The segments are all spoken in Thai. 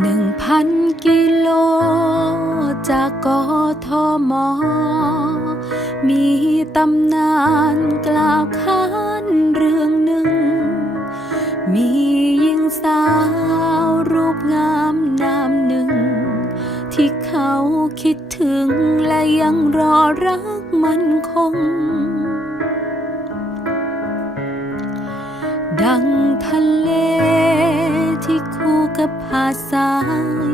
หนึ่งพันกิโลจากกทม มีตำนานกล่าวขานเรื่องหนึ่ง มีหญิงสาวรูปงามนามหนึ่ง ที่เขาคิดถึงและยังรอรักมันคง ดังทะเล คู่กับหาดทราย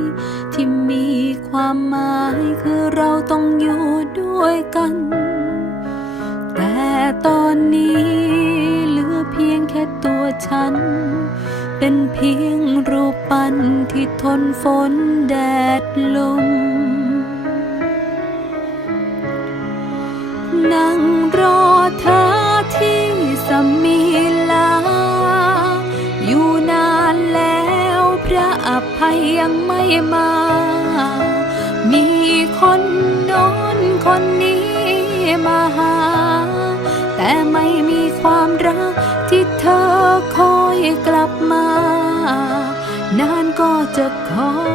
ที่มีความหมายคือเราต้องอยู่ด้วยกัน แต่ตอนนี้เหลือเพียงแค่ตัวฉัน เป็นเพียงรูปปั้นที่ทนฝนแดดลมนั่ง ม่มา มีคนโน้นคนนี้มาหา แต่ไม่มีความรักที่เธอคอยกลับมา นานก็จะคอย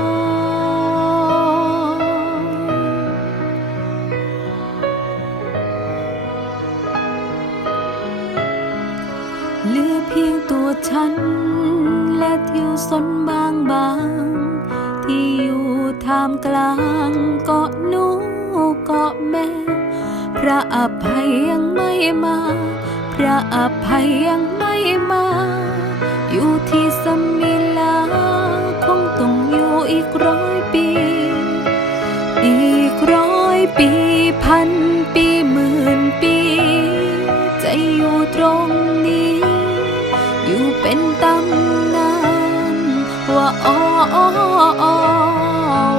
เหลือเพียงตัวฉัน และทิวสนบางบาง ที่อยู่ท่ามกลางเกาะหนูเกาะแม่ พระอภัยยังไม่มา พระอภัยยังไม่มา อยู่ที่สมิลา คงต้องอยู่อีกร้อยปี อีกร้อยปีพันปีหมื่นปี จะอยู่ตรงนี้ อยู่เป็นตำนาน ว่าอ้ออ้ออ้อ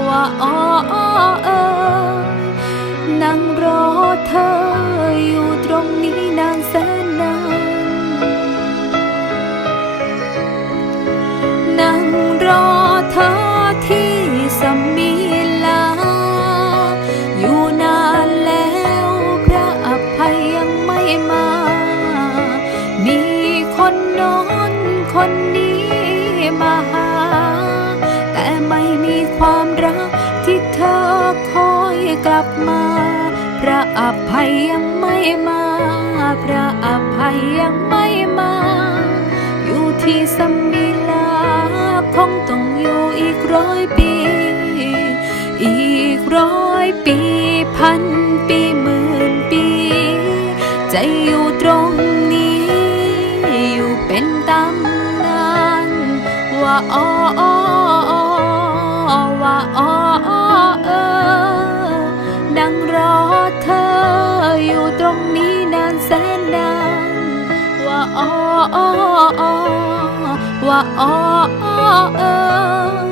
ว่าอ้ออ้อเออนั่งรอเธออยู่ตรงนี้ ลับมา พระอภัยยังไม่มา พระอภัยยังไม่มา อยู่ที่สมิลาคงต้องอยู่อีกร้อยปี อีกร้อยปีพันปีหมื่นปี จะอยู่ตรงนี้ อยู่เป็นตำนานว่าอ้ออ้ออ้อ ว่าอ้อว่าอออเออ